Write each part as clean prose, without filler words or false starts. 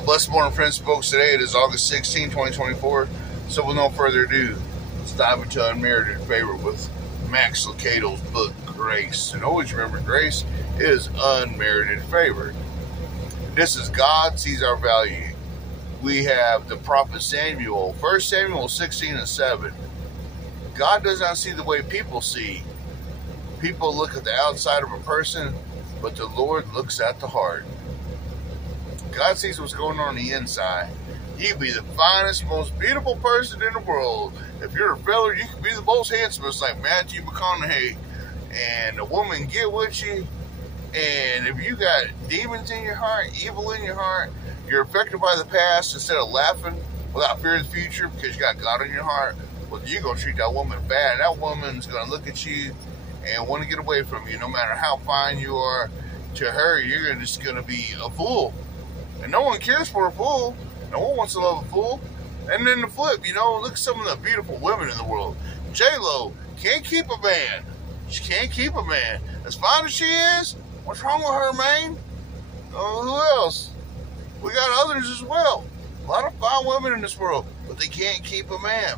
Well, blessed morning, friends, folks. Today it is August 16, 2024. So with no further ado, let's dive into Unmerited Favor with Max Lucado's book, Grace. And always remember, grace is unmerited favor. This is God sees our value. We have the prophet Samuel, 1 Samuel 16 and 7. God does not see the way people see. People look at the outside of a person, but the Lord looks at the heart. God sees what's going on the inside. You can be the finest, most beautiful person in the world. If you're a fella, you can be the most handsomest, like Matthew McConaughey. And a woman get with you. And if you got demons in your heart, evil in your heart, you're affected by the past instead of laughing without fear of the future because you got God in your heart, well, you're going to treat that woman bad. That woman's going to look at you and want to get away from you. No matter how fine you are to her, you're just going to be a fool. And no one cares for a fool. No one wants to love a fool. And then the flip, look at some of the beautiful women in the world. J-Lo can't keep a man. She can't keep a man. As fine as she is, what's wrong with her, man? Oh, who else? We got others as well. A lot of fine women in this world, but they can't keep a man.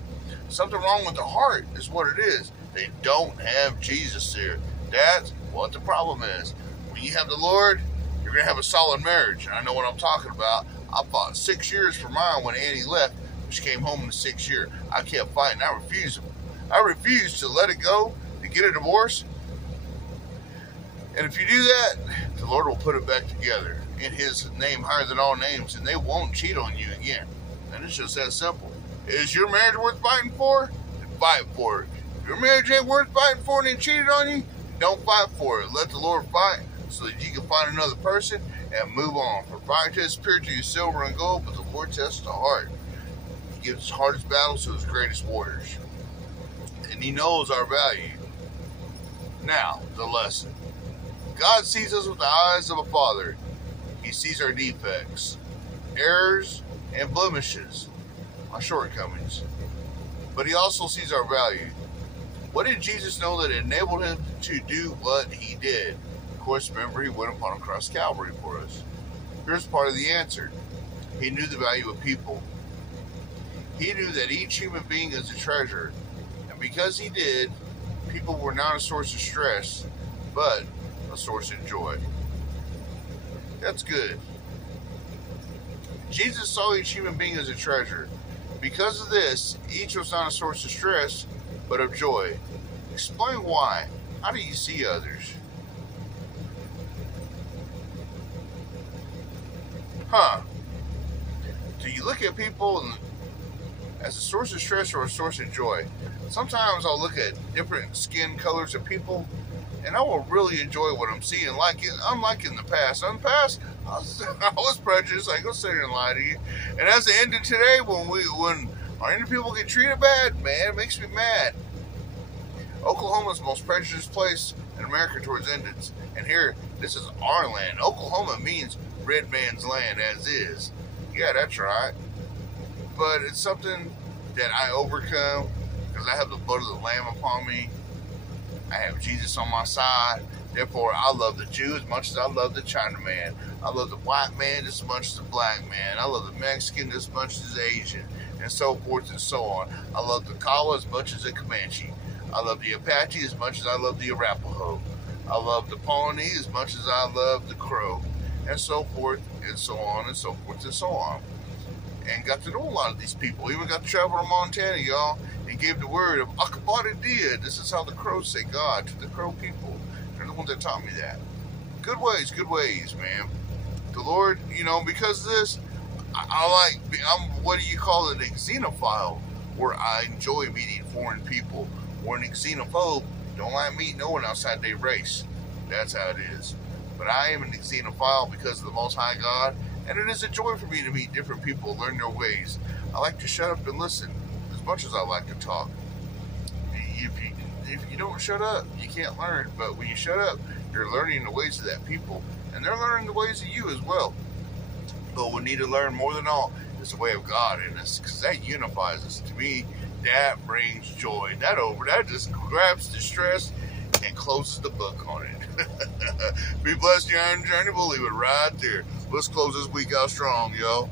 Something wrong with the heart is what it is. They don't have Jesus there. That's what the problem is. When you have the Lord, you're going to have a solid marriage. I know what I'm talking about. I fought 6 years for mine when Annie left. She came home in the 6th year. I kept fighting. I refused. I refused to let it go, to get a divorce. And if you do that, the Lord will put it back together in His name higher than all names, and they won't cheat on you again. And it's just that simple. Is your marriage worth fighting for? Then fight for it. If your marriage ain't worth fighting for and they cheated on you, don't fight for it. Let the Lord fight so that you can find another person and move on. For fire tests purity is silver and gold, but the Lord tests the heart. He gives His hardest battles to His greatest warriors. And He knows our value. Now, the lesson. God sees us with the eyes of a father. He sees our defects, errors, and blemishes, our shortcomings. But He also sees our value. What did Jesus know that enabled Him to do what He did? Of course, remember, He went upon a cross Calvary for us. Here's part of the answer. He knew the value of people. He knew that each human being is a treasure. And because He did, people were not a source of stress, but a source of joy. That's good. Jesus saw each human being as a treasure. Because of this, each was not a source of stress, but of joy. Explain why. How do you see others? Do you look at people as a source of stress or a source of joy? Sometimes I'll look at different skin colors of people, and I will really enjoy what I'm seeing. Unlike in the past. In the past, I was prejudiced. I ain't gonna sit here and lie to you. And as it ended today, when our Indian people get treated bad, man, it makes me mad. Oklahoma's the most prejudiced place in America towards Indians. And here, this is our land. Oklahoma means red man's land as is. Yeah, that's right. But it's something that I overcome because I have the blood of the Lamb upon me. I have Jesus on my side. Therefore, I love the Jew as much as I love the Chinaman. I love the white man just as much as the black man. I love the Mexican just as much as the Asian, and so forth and so on. I love the Kawa as much as the Comanche. I love the Apache as much as I love the Arapaho. I love the Pawnee as much as I love the Crow, and so forth and so on and so forth and so on. And got to know a lot of these people. Even got to travel to Montana, y'all, and gave the word of Akabata Dia. This is how the Crows say God to the Crow people. They're the ones that taught me that. Good ways, man. The Lord, because of this, I'm what do you call it, a xenophile, where I enjoy meeting foreign people. Or an xenophobe, don't like meeting no one outside their race. That's how it is. But I am an xenophile because of the Most High God, and it is a joy for me to meet different people, learn their ways. I like to shut up and listen as much as I like to talk. If you don't shut up, you can't learn. But when you shut up, you're learning the ways of that people, and they're learning the ways of you as well. But we need to learn more than all is the way of God in us, because that unifies us. To me, that brings joy. That just grabs the stress and closes the book on it. Be blessed, your iron journey. We'll leave it right there. Let's close this week out strong, yo.